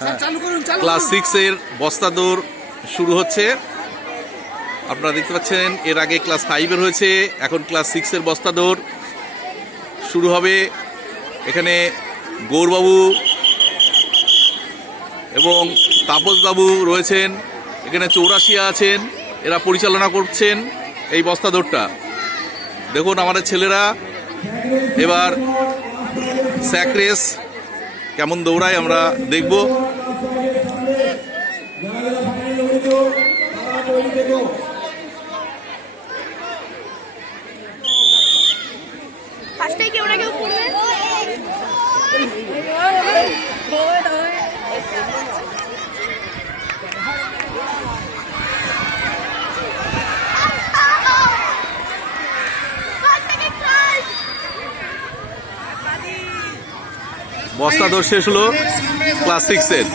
Class 6 এর বস্তা দৌড় শুরু হচ্ছে। আপনারা দেখতে পাচ্ছেন এর আগে ক্লাস 5 এর হয়েছে, এখন ক্লাস 6 এর বস্তা দৌড় শুরু হবে। এখানে গৌরবাবু এবং তাপসবাবু রয়েছেন, এখানে চৌরাশিয়া আছেন, এরা পরিচালনা করছেন এই বস্তা দৌড়টা। দেখুন আমাদের ছেলেরা এবার স্যাক রেস কেমন দৌড়ায় আমরা দেখব। বস্তা দৌড় শেষ হলো ক্লাস 6 এর।